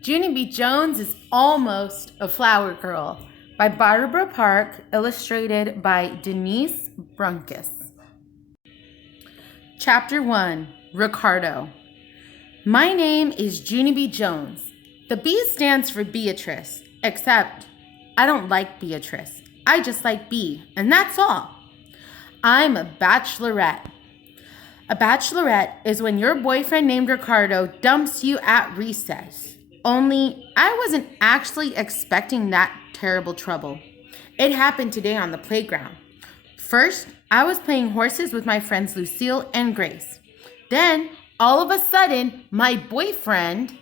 Junie B Jones is almost a flower girl by Barbara Park, illustrated by Denise Brunkus. Chapter 1, Ricardo. My name is Junie B Jones. The B stands for Beatrice, except I don't like Beatrice. I just like B, and that's all. I'm a bachelorette. A bachelorette is when your boyfriend named Ricardo dumps you at recess. Only I wasn't actually expecting that terrible trouble. It happened today on the playground. First, I was playing horses with my friends Lucille and Grace. Then, all of a sudden, my boyfriend,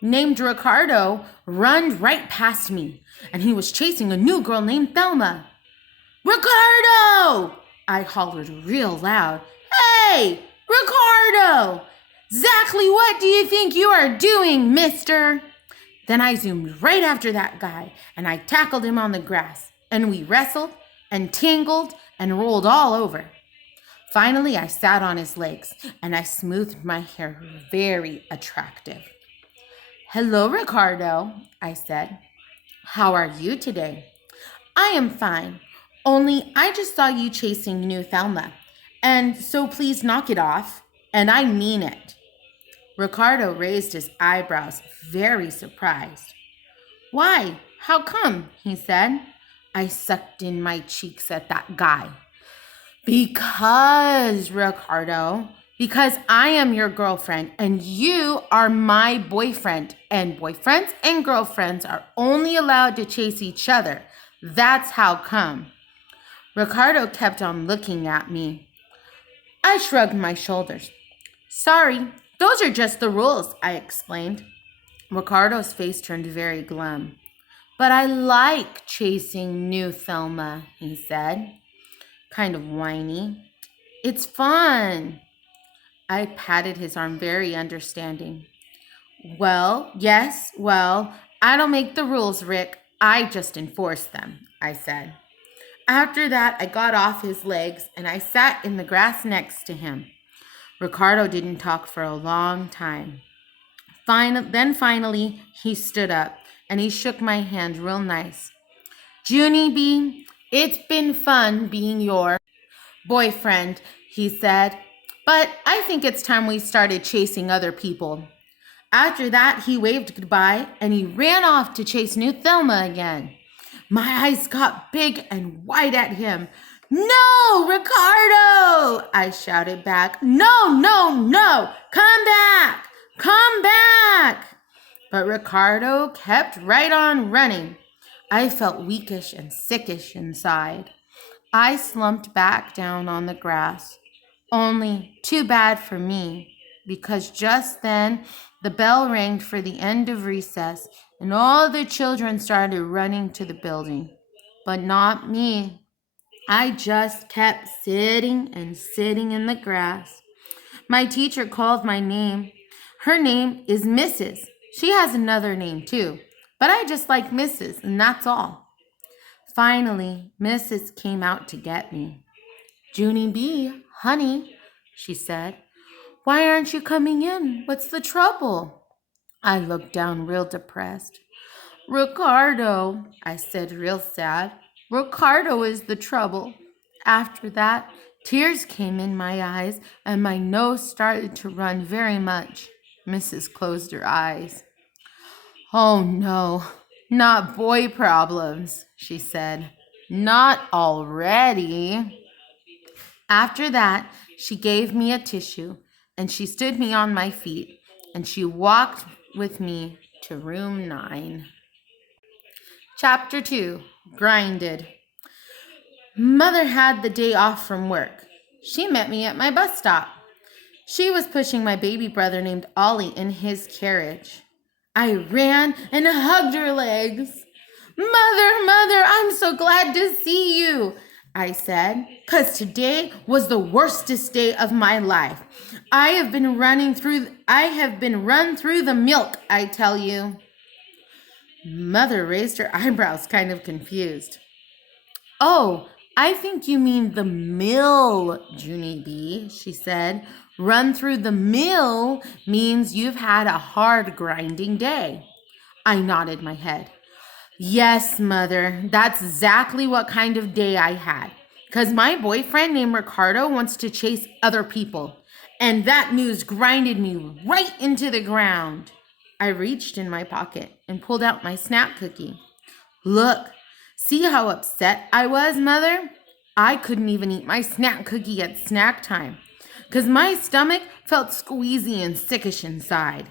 named Ricardo, runned right past me, and he was chasing a new girl named Thelma. Ricardo! I hollered real loud. Hey, Ricardo! Exactly what do you think you are doing, mister? Then I zoomed right after that guy, and I tackled him on the grass, and we wrestled and tingled and rolled all over. Finally, I sat on his legs, and I smoothed my hair very attractive. Hello, Ricardo, I said. How are you today? I am fine, only I just saw you chasing new Thelma, and so please knock it off, and I mean it. Ricardo raised his eyebrows, very surprised. Why? How come? He said. I sucked in my cheeks at that guy. Because, Ricardo, because I am your girlfriend and you are my boyfriend, and boyfriends and girlfriends are only allowed to chase each other. That's how come. Ricardo kept on looking at me. I shrugged my shoulders. Sorry, those are just the rules, I explained. Ricardo's face turned very glum. But I like chasing new Thelma, he said, kind of whiny. It's fun. I patted his arm, very understanding. Well, I don't make the rules, Rick. I just enforce them, I said. After that, I got off his legs and I sat in the grass next to him. Ricardo didn't talk for a long time. Then finally, he stood up and he shook my hand real nice. Junie B, it's been fun being your boyfriend, he said, but I think it's time we started chasing other people. After that, he waved goodbye and he ran off to chase new Thelma again. My eyes got big and wide at him. No, Ricardo, I shouted back. No, come back. But Ricardo kept right on running. I felt weakish and sickish inside. I slumped back down on the grass. Only too bad for me, because just then the bell rang for the end of recess and all the children started running to the building. But not me. I just kept sitting in the grass. My teacher called my name. Her name is Mrs. She has another name too, but I just like Mrs., and that's all. Finally, Mrs. came out to get me. Junie B, honey, she said, why aren't you coming in? What's the trouble? I looked down real depressed. Ricardo, I said real sad. Ricardo is the trouble. After that, tears came in my eyes and my nose started to run very much. Mrs. closed her eyes. Oh no, not boy problems, she said. Not already. After that, she gave me a tissue and she stood me on my feet and she walked with me to room 9. Chapter 2, Grinded. Mother had the day off from work. She met me at my bus stop. She was pushing my baby brother named Ollie in his carriage. I ran and hugged her legs. Mother, I'm so glad to see you, I said, 'cause today was the worstest day of my life. I have been run through the milk, I tell you. Mother raised her eyebrows, kind of confused. Oh, I think you mean the mill, Junie B, she said. Run through the mill means you've had a hard grinding day. I nodded my head. Yes, Mother, that's exactly what kind of day I had. Because my boyfriend named Ricardo wants to chase other people. And that news grinded me right into the ground. I reached in my pocket and pulled out my snack cookie. Look, see how upset I was, Mother? I couldn't even eat my snack cookie at snack time because my stomach felt squeezy and sickish inside.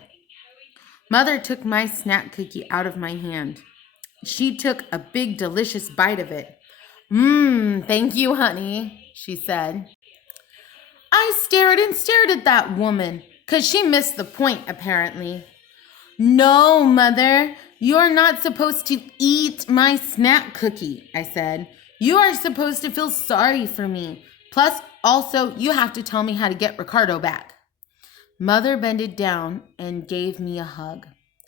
Mother took my snack cookie out of my hand. She took a big, delicious bite of it. Thank you, honey, she said. I stared and stared at that woman because she missed the point, apparently. No, Mother, you're not supposed to eat my snack cookie, I said. You are supposed to feel sorry for me. Plus, also, you have to tell me how to get Ricardo back. Mother bended down and gave me a hug.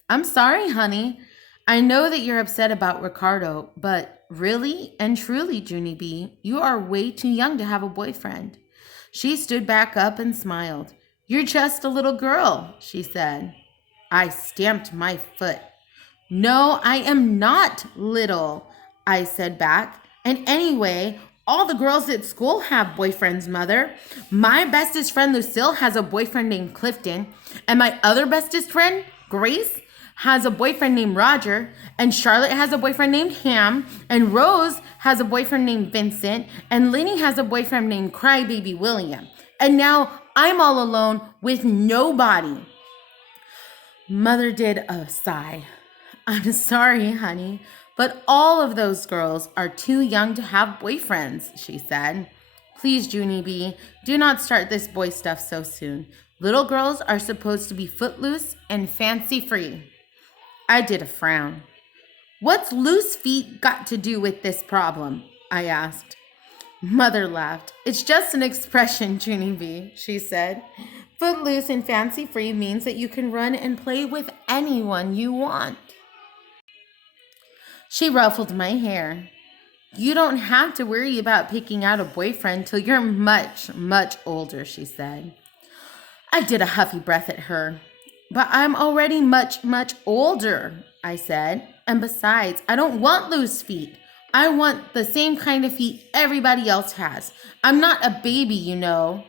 I'm sorry, honey. I know that you're upset about Ricardo, but really and truly, Junie B, you are way too young to have a boyfriend. She stood back up and smiled. You're just a little girl, she said. I stamped my foot. No, I am not little, I said back. And anyway, all the girls at school have boyfriends, Mother. My bestest friend, Lucille, has a boyfriend named Clifton. And my other bestest friend, Grace, has a boyfriend named Roger. And Charlotte has a boyfriend named Ham. And Rose has a boyfriend named Vincent. And Lenny has a boyfriend named Crybaby William. And now I'm all alone with nobody. Mother did a sigh. I'm sorry, honey, but all of those girls are too young to have boyfriends, she said. Please, Junie B, do not start this boy stuff so soon. Little girls are supposed to be footloose and fancy-free. I did a frown. What's loose feet got to do with this problem? I asked. Mother laughed. It's just an expression, Junie B, she said. Footloose and fancy-free means that you can run and play with anyone you want. She ruffled my hair. You don't have to worry about picking out a boyfriend till you're much, much older, she said. I did a huffy breath at her. But I'm already much, much older, I said. And besides, I don't want loose feet. I want the same kind of feet everybody else has. I'm not a baby, you know.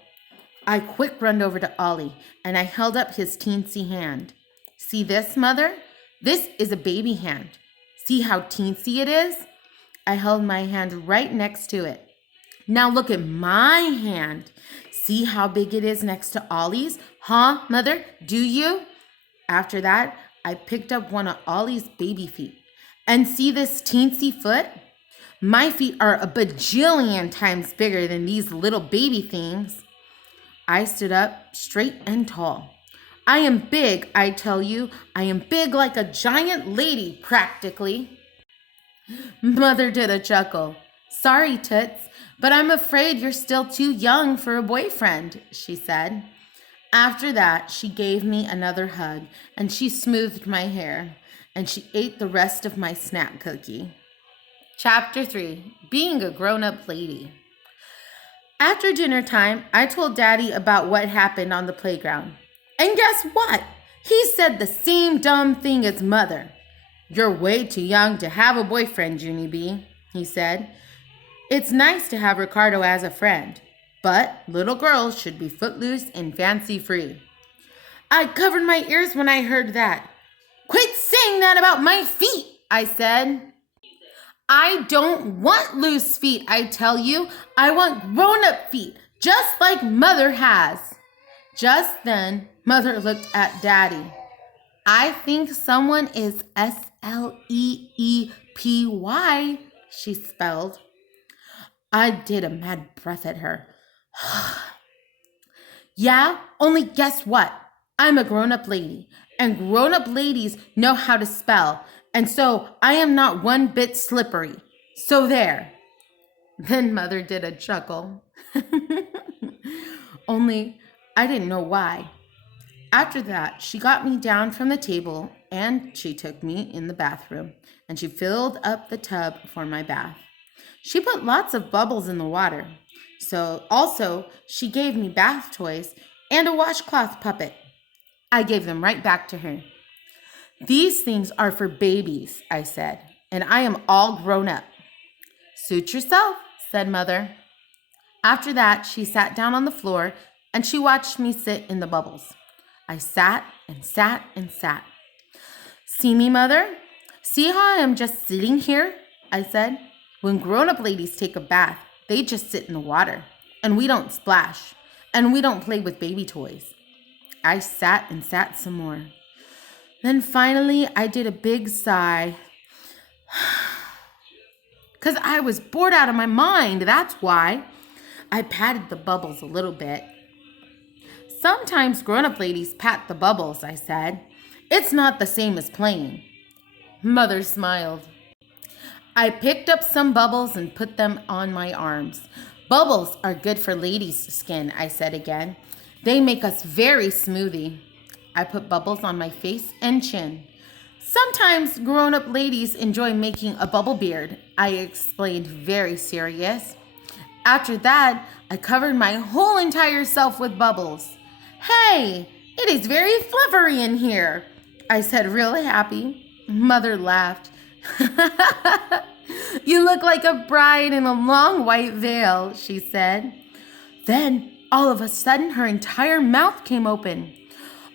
I quick runned over to Ollie, and I held up his teensy hand. See this, Mother? This is a baby hand. See how teensy it is? I held my hand right next to it. Now look at my hand. See how big it is next to Ollie's? Huh, Mother? Do you? After that, I picked up one of Ollie's baby feet. And see this teensy foot? My feet are a bajillion times bigger than these little baby things. I stood up straight and tall. I am big, I tell you. I am big like a giant lady, practically. Mother did a chuckle. Sorry, Toots, but I'm afraid you're still too young for a boyfriend, she said. After that, she gave me another hug, and she smoothed my hair, and she ate the rest of my snack cookie. Chapter 3, Being a Grown-Up Lady. After dinner time, I told Daddy about what happened on the playground. And guess what? He said the same dumb thing as Mother. You're way too young to have a boyfriend, Junie B, he said. It's nice to have Ricardo as a friend, but little girls should be footloose and fancy-free. I covered my ears when I heard that. Quit saying that about my feet, I said. I don't want loose feet, I tell you. I want grown-up feet, just like Mother has. Just then, Mother looked at Daddy. I think someone is Sleepy, she spelled. I did a mad breath at her. Yeah, only guess what? I'm a grown-up lady, and grown-up ladies know how to spell. And so I am not one bit slippery. So there. Then Mother did a chuckle. Only I didn't know why. After that, she got me down from the table and she took me in the bathroom and she filled up the tub for my bath. She put lots of bubbles in the water. So also she gave me bath toys and a washcloth puppet. I gave them right back to her. These things are for babies, I said, and I am all grown up. Suit yourself, said Mother. After that, she sat down on the floor and she watched me sit in the bubbles. I sat and sat and sat. See me, Mother? See how I am just sitting here? I said. When grown-up ladies take a bath, they just sit in the water, and we don't splash, and we don't play with baby toys. I sat and sat some more. Then finally, I did a big sigh. Because I was bored out of my mind, that's why. I patted the bubbles a little bit. Sometimes grown-up ladies pat the bubbles, I said. It's not the same as playing. Mother smiled. I picked up some bubbles and put them on my arms. Bubbles are good for ladies' skin, I said again. They make us very smoothie. I put bubbles on my face and chin. Sometimes grown-up ladies enjoy making a bubble beard, I explained, very serious. After that, I covered my whole entire self with bubbles. Hey, it is very fluffery in here, I said, really happy. Mother laughed. You look like a bride in a long white veil, she said. Then, all of a sudden, her entire mouth came open.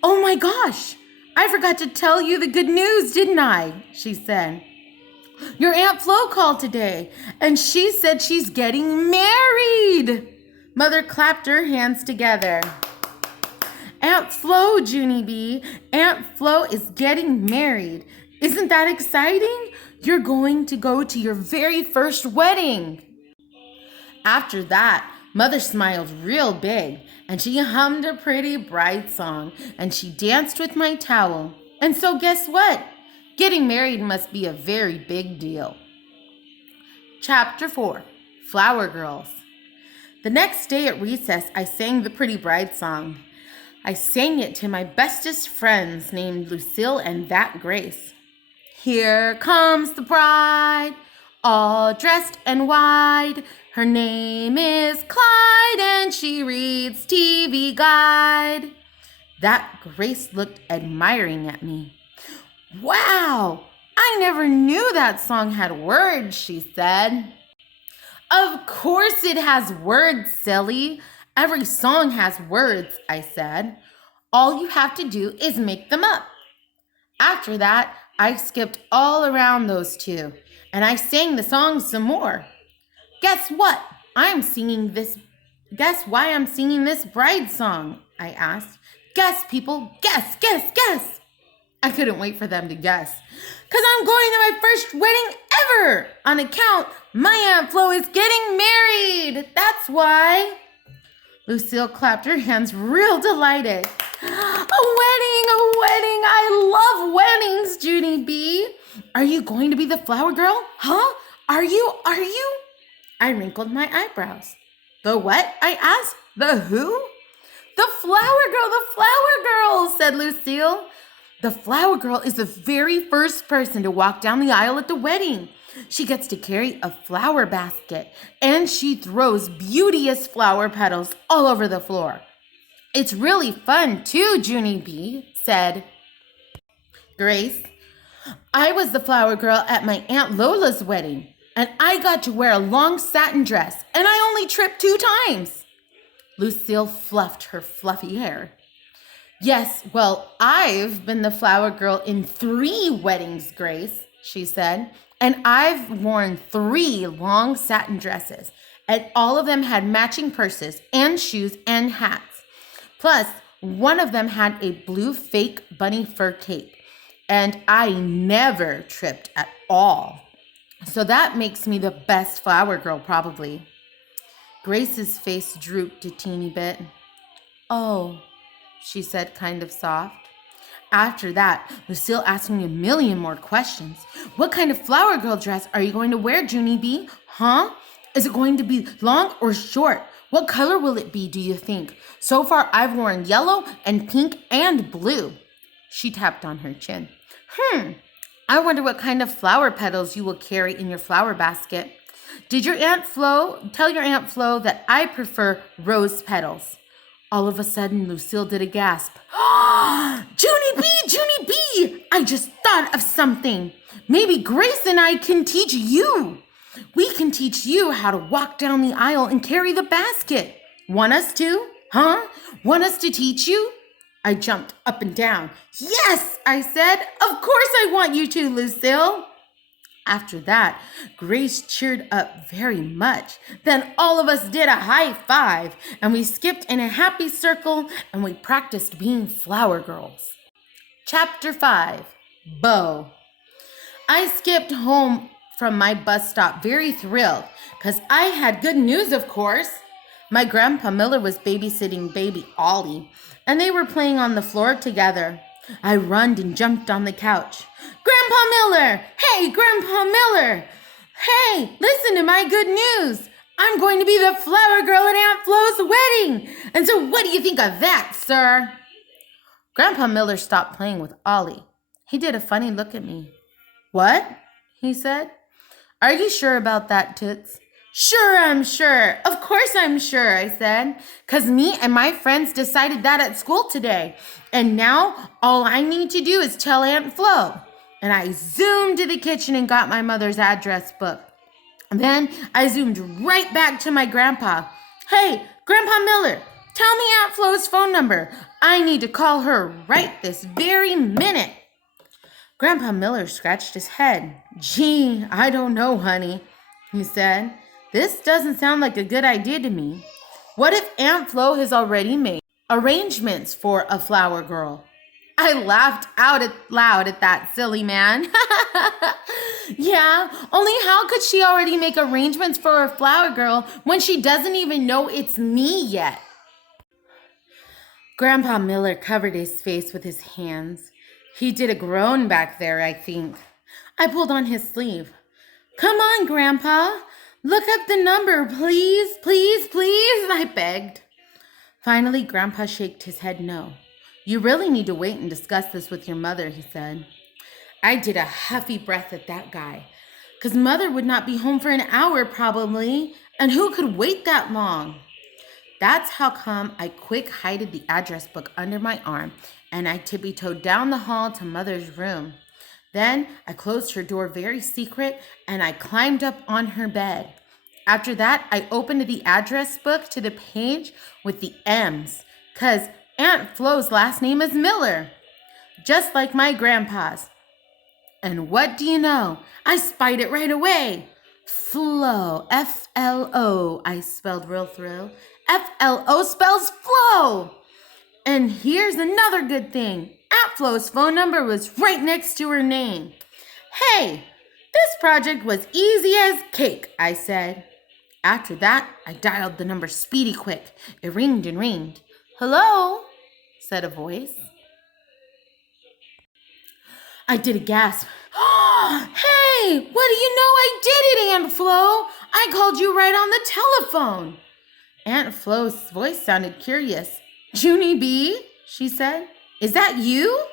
Oh my gosh, I forgot to tell you the good news, didn't I? She said. Your Aunt Flo called today, and she said she's getting married. Mother clapped her hands together. Aunt Flo, Junie B. Aunt Flo is getting married. Isn't that exciting? You're going to go to your very first wedding. After that, Mother smiled real big, and she hummed a pretty bride song, and she danced with my towel. And so guess what? Getting married must be a very big deal. Chapter 4, Flower Girls. The next day at recess, I sang the pretty bride song. I sang it to my bestest friends named Lucille and that Grace. Here comes the bride, all dressed and wide. Her name is Clyde and she reads TV Guide. That Grace looked admiring at me. Wow, I never knew that song had words, she said. Of course it has words, silly. Every song has words, I said. All you have to do is make them up. After that, I skipped all around those two, and I sang the song some more. Guess what? Guess why I'm singing this bride song? I asked. Guess, people, guess, guess, guess. I couldn't wait for them to guess. 'Cause I'm going to my first wedding ever on account my Aunt Flo is getting married. That's why. Lucille clapped her hands real delighted. A wedding, a wedding. I love weddings, Junie B. Are you going to be the flower girl? Huh? Are you? I wrinkled my eyebrows. The what? I asked. The who? The flower girl, said Lucille. The flower girl is the very first person to walk down the aisle at the wedding. She gets to carry a flower basket, and she throws beauteous flower petals all over the floor. It's really fun too, Junie B, said Grace. I was the flower girl at my Aunt Lola's wedding, and I got to wear a long satin dress, and I only tripped 2 times. Lucille fluffed her fluffy hair. Yes, well, I've been the flower girl in 3 weddings, Grace, she said. And I've worn 3 long satin dresses, and all of them had matching purses and shoes and hats. Plus, one of them had a blue fake bunny fur cape, and I never tripped at all. So that makes me the best flower girl, probably. Grace's face drooped a teeny bit. Oh, she said, kind of soft. After that, Lucille asked me a million more questions. What kind of flower girl dress are you going to wear, Junie B? Huh? Is it going to be long or short? What color will it be, do you think? So far, I've worn yellow and pink and blue. She tapped on her chin. I wonder what kind of flower petals you will carry in your flower basket. Tell your Aunt Flo that I prefer rose petals? All of a sudden, Lucille did a gasp. Junie B! I just thought of something. Maybe Grace and I can teach you. We can teach you how to walk down the aisle and carry the basket. Want us to? Huh? Want us to teach you? I jumped up and down. Yes, I said. Of course I want you to, Lucille. After that, Grace cheered up very much. Then all of us did a high five, and we skipped in a happy circle, and we practiced being flower girls. Chapter 5, Beau. I skipped home from my bus stop very thrilled, because I had good news, of course. My Grandpa Miller was babysitting baby Ollie, and they were playing on the floor together. I runned and jumped on the couch. Grandpa Miller! Hey, Grandpa Miller! Hey, listen to my good news! I'm going to be the flower girl at Aunt Flo's wedding! And so what do you think of that, sir? Grandpa Miller stopped playing with Ollie. He did a funny look at me. What? He said. Are you sure about that, Toots? Sure, I'm sure. Of course I'm sure, I said. 'Cause me and my friends decided that at school today. And now all I need to do is tell Aunt Flo. And I zoomed to the kitchen and got my mother's address book. And then I zoomed right back to my grandpa. Hey, Grandpa Miller, tell me Aunt Flo's phone number. I need to call her right this very minute. Grandpa Miller scratched his head. Gee, I don't know, honey, he said. This doesn't sound like a good idea to me. What if Aunt Flo has already made arrangements for a flower girl? I laughed out loud at that silly man. Yeah, only how could she already make arrangements for a flower girl when she doesn't even know it's me yet? Grandpa Miller covered his face with his hands. He did a groan back there, I think. I pulled on his sleeve. Come on, Grandpa. Look up the number, please, please, please, I begged. Finally, Grandpa shook his head no. You really need to wait and discuss this with your mother, he said. I did a huffy breath at that guy, 'cause Mother would not be home for an hour probably, and who could wait that long? That's how come I quick hided the address book under my arm, and I tippy-toed down the hall to Mother's room. Then I closed her door very secret, and I climbed up on her bed. After that, I opened the address book to the page with the M's, 'cause Aunt Flo's last name is Miller, just like my grandpa's. And what do you know? I spied it right away. Flo, F-L-O, I spelled real thrill. F-L-O spells Flo. And here's another good thing. Aunt Flo's phone number was right next to her name. Hey, this project was easy as cake, I said. After that, I dialed the number speedy quick. It ringed and ringed. Hello, said a voice. I did a gasp. Oh, hey, what do you know? I did it, Aunt Flo. I called you right on the telephone. Aunt Flo's voice sounded curious. Junie B, she said. Is that you?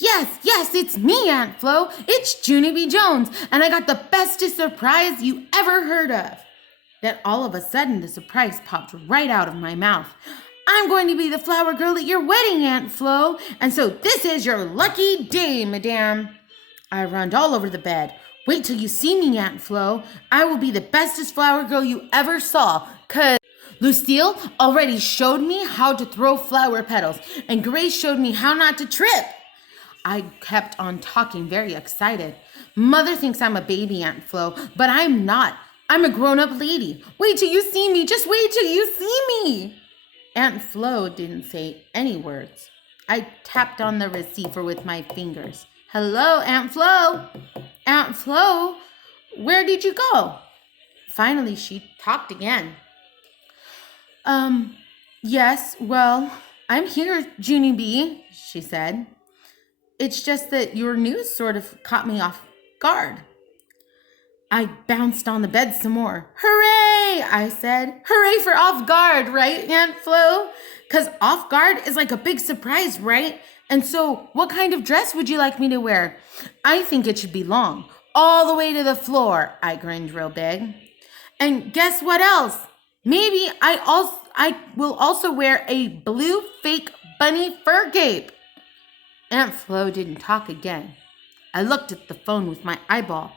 Yes, it's me, Aunt Flo. It's Junie B Jones, and I got the bestest surprise you ever heard of. Then all of a sudden, the surprise popped right out of my mouth. I'm going to be the flower girl at your wedding, Aunt Flo, and so this is your lucky day, madame. I runned all over the bed. Wait till you see me, Aunt Flo. I will be the bestest flower girl you ever saw, 'cause Lucille already showed me how to throw flower petals, and Grace showed me how not to trip. I kept on talking, very excited. Mother thinks I'm a baby, Aunt Flo, but I'm not. I'm a grown-up lady. Wait till you see me. Just wait till you see me. Aunt Flo didn't say any words. I tapped on the receiver with my fingers. Hello, Aunt Flo. Aunt Flo, where did you go? Finally, she talked again. Yes, well, I'm here, Junie B, she said. It's just that your news sort of caught me off guard. I bounced on the bed some more. Hooray, I said. Hooray for off guard, right, Aunt Flo? 'Cause off guard is like a big surprise, right? And so what kind of dress would you like me to wear? I think it should be long, all the way to the floor, I grinned real big. And guess what else? Maybe I will also wear a blue fake bunny fur cape. Aunt Flo didn't talk again. I looked at the phone with my eyeball.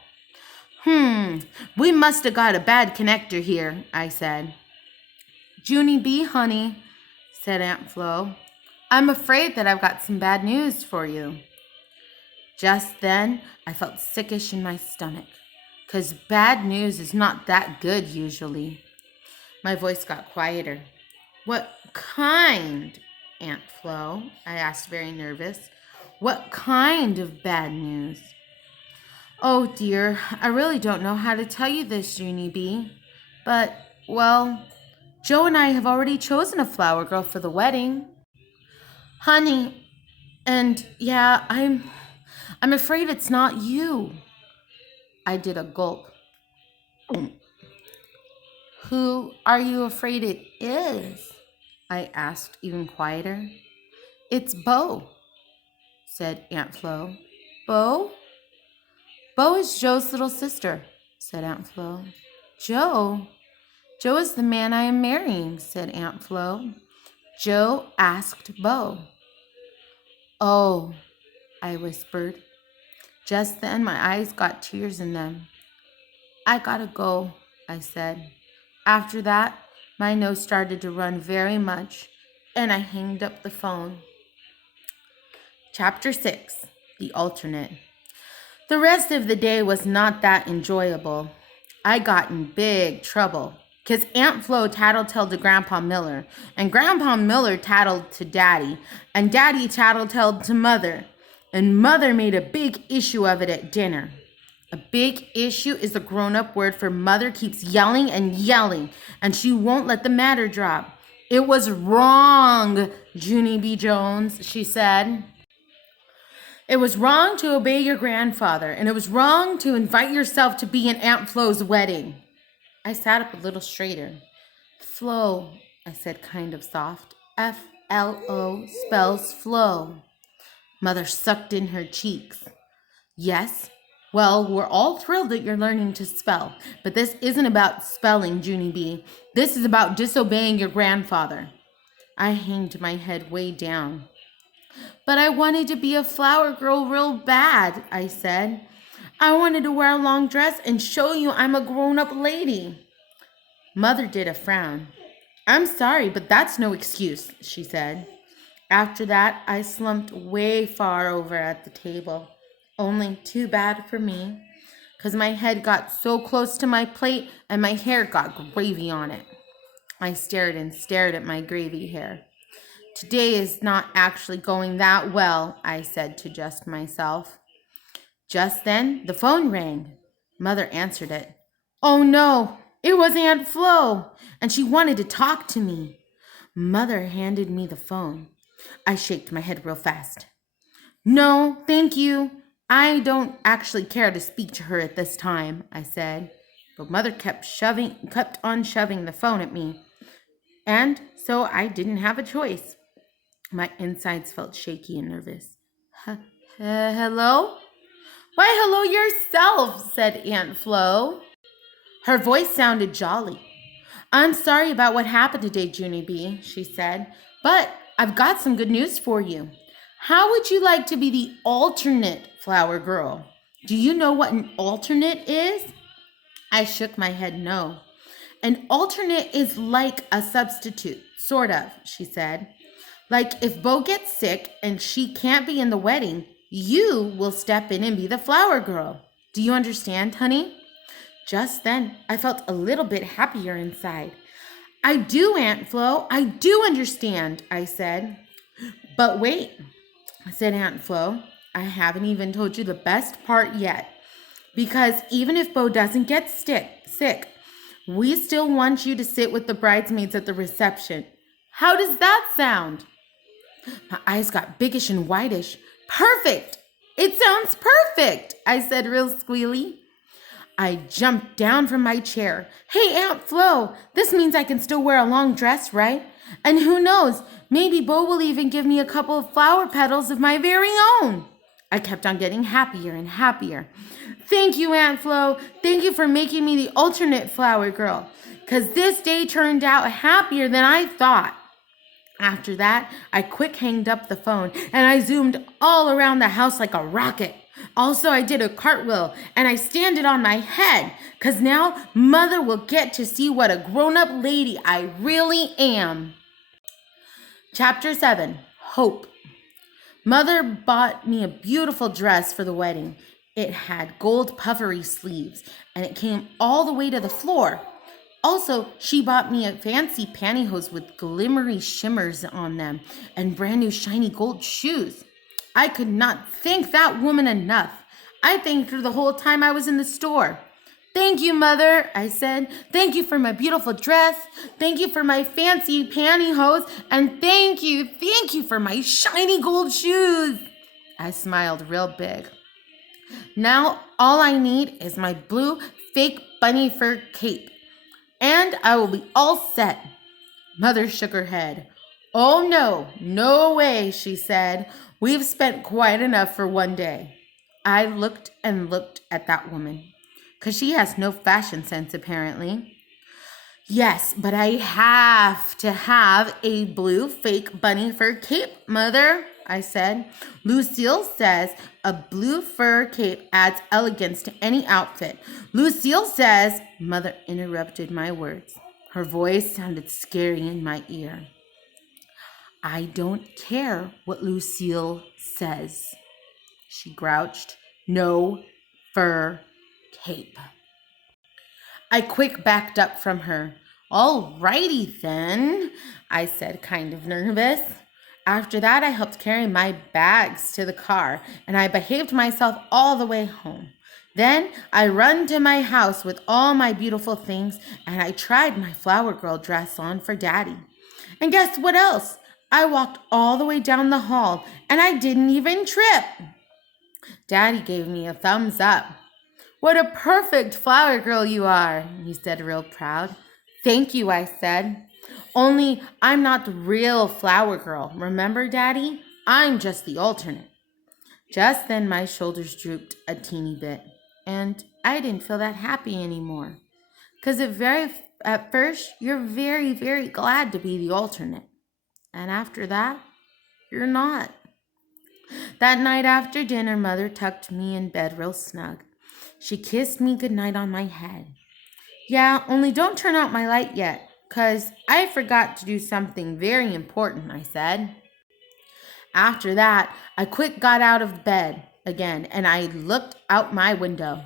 We must have got a bad connector here, I said. Junie B, honey, said Aunt Flo. I'm afraid that I've got some bad news for you. Just then, I felt sickish in my stomach, 'cause bad news is not that good usually. My voice got quieter. What kind, Aunt Flo? I asked, very nervous. What kind of bad news? Oh dear, I really don't know how to tell you this, Junie B. But, well, Joe and I have already chosen a flower girl for the wedding. Honey, and yeah, I'm afraid it's not you. I did a gulp. Who are you afraid it is? I asked, even quieter. It's Bo, said Aunt Flo. Bo? Bo is Joe's little sister, said Aunt Flo. Joe? Joe is the man I am marrying, said Aunt Flo. Joe asked Bo. Oh, I whispered. Just then my eyes got tears in them. I gotta go, I said. After that, my nose started to run very much, and I hanged up the phone. Chapter 6, The Alternate. The rest of the day was not that enjoyable. I got in big trouble, because Aunt Flo tattled to Grandpa Miller, and Grandpa Miller tattled to Daddy, and Daddy tattled to Mother, and Mother made a big issue of it at dinner. A big issue is a grown-up word for Mother keeps yelling and yelling, and she won't let the matter drop. It was wrong, Junie B Jones, she said. It was wrong to obey your grandfather, and it was wrong to invite yourself to be in Aunt Flo's wedding. I sat up a little straighter. Flo, I said kind of soft. F-L-O spells flow. Mother sucked in her cheeks. Yes? Well, we're all thrilled that you're learning to spell, but this isn't about spelling, Junie B. This is about disobeying your grandfather. I hanged my head way down. But I wanted to be a flower girl real bad, I said. I wanted to wear a long dress and show you I'm a grown-up lady. Mother did a frown. I'm sorry, but that's no excuse, she said. After that, I slumped way far over at the table. Only too bad for me, 'cause my head got so close to my plate and my hair got gravy on it. I stared and stared at my gravy hair. Today is not actually going that well, I said to just myself. Just then, the phone rang. Mother answered it. Oh no, it was Aunt Flo, and she wanted to talk to me. Mother handed me the phone. I shook my head real fast. No, thank you. I don't actually care to speak to her at this time, I said. But Mother kept on shoving the phone at me. And so I didn't have a choice. My insides felt shaky and nervous. Hello? Why, hello yourself, said Aunt Flo. Her voice sounded jolly. I'm sorry about what happened today, Junie B, she said, but I've got some good news for you. How would you like to be the alternate flower girl? Do you know what an alternate is? I shook my head no. An alternate is like a substitute, sort of, she said. Like if Bo gets sick and she can't be in the wedding, you will step in and be the flower girl. Do you understand, honey? Just then, I felt a little bit happier inside. I do, Aunt Flo. I do understand, I said. But wait, said Aunt Flo. I haven't even told you the best part yet. Because even if Bo doesn't get sick, we still want you to sit with the bridesmaids at the reception. How does that sound? My eyes got biggish and whitish. Perfect! It sounds perfect, I said real squealy. I jumped down from my chair. Hey, Aunt Flo, this means I can still wear a long dress, right? And who knows, maybe Bo will even give me a couple of flower petals of my very own. I kept on getting happier and happier. Thank you, Aunt Flo. Thank you for making me the alternate flower girl, because this day turned out happier than I thought. After that, I quick hanged up the phone and I zoomed all around the house like a rocket. Also, I did a cartwheel and I standed on my head because now Mother will get to see what a grown-up lady I really am. Chapter 7, Hope. Mother bought me a beautiful dress for the wedding. It had gold puffery sleeves and it came all the way to the floor. Also, she bought me a fancy pantyhose with glimmery shimmers on them and brand new shiny gold shoes. I could not thank that woman enough. I thanked her the whole time I was in the store. Thank you, Mother, I said. Thank you for my beautiful dress. Thank you for my fancy pantyhose. And thank you for my shiny gold shoes. I smiled real big. Now all I need is my blue fake bunny fur cape. And I will be all set. Mother shook her head. Oh, no way, she said. We've spent quite enough for one day. I looked and looked at that woman, because she has no fashion sense, apparently. Yes, but I have to have a blue fake bunny fur cape, Mother, I said. Lucille says a blue fur cape adds elegance to any outfit. Lucille says, Mother interrupted my words. Her voice sounded scary in my ear. I don't care what Lucille says, she grouched. No fur cape. I quick backed up from her. All righty then, I said, kind of nervous. After that, I helped carry my bags to the car, and I behaved myself all the way home. Then I run to my house with all my beautiful things, and I tried my flower girl dress on for Daddy. And guess what else? I walked all the way down the hall, and I didn't even trip. Daddy gave me a thumbs up. What a perfect flower girl you are, he said real proud. Thank you, I said. Only I'm not the real flower girl. Remember, Daddy? I'm just the alternate. Just then my shoulders drooped a teeny bit, and I didn't feel that happy anymore. Because at first, you're very, very glad to be the alternate. And after that, you're not. That night after dinner, Mother tucked me in bed real snug. She kissed me goodnight on my head. Yeah, only don't turn out my light yet, 'cause I forgot to do something very important, I said. After that, I quick got out of bed again, and I looked out my window.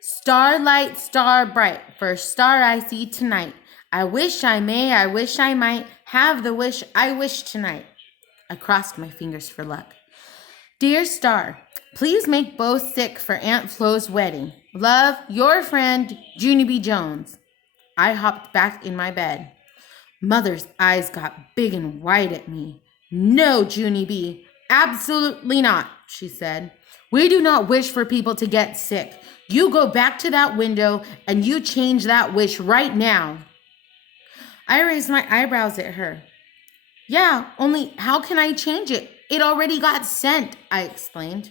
Starlight, star bright, first star I see tonight. I wish I may, I wish I might, have the wish I wish tonight. I crossed my fingers for luck. Dear star, please make Bo sick for Aunt Flo's wedding. Love, your friend, Junie B Jones. I hopped back in my bed. Mother's eyes got big and wide at me. No, Junie B, absolutely not, she said. We do not wish for people to get sick. You go back to that window and you change that wish right now. I raised my eyebrows at her. Yeah, only how can I change it? It already got sent, I explained.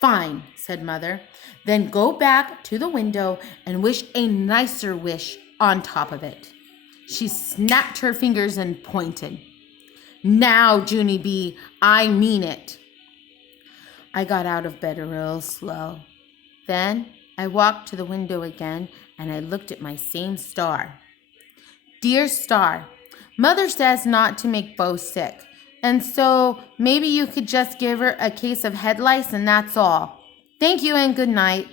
Fine, said Mother. Then go back to the window and wish a nicer wish on top of it. She snapped her fingers and pointed. Now, Junie B, I mean it. I got out of bed real slow. Then I walked to the window again and I looked at my same star. Dear star, Mother says not to make Bo sick, and so maybe you could just give her a case of head lice and that's all. Thank you and good night.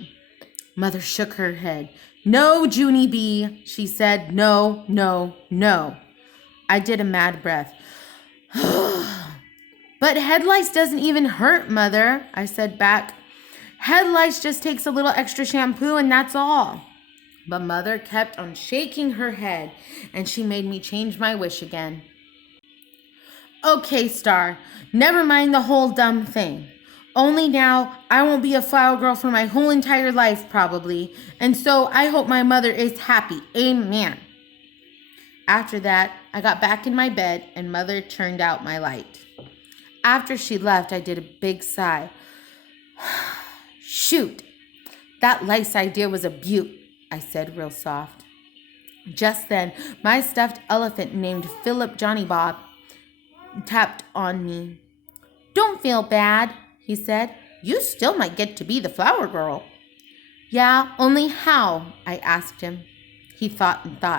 Mother shook her head. No, Junie B, she said. No, no, no. I did a mad breath. But head lice doesn't even hurt, Mother, I said back. Head lice just takes a little extra shampoo and that's all. But Mother kept on shaking her head, and she made me change my wish again. Okay, Star, never mind the whole dumb thing. Only now, I won't be a flower girl for my whole entire life, probably, and so I hope my mother is happy. Amen. After that, I got back in my bed, and Mother turned out my light. After she left, I did a big sigh. Shoot, that lice idea was a beaut, I said real soft. Just then, my stuffed elephant named Philip Johnny Bob tapped on me. Don't feel bad, he said. You still might get to be the flower girl. Yeah, only how? I asked him. He thought and thought.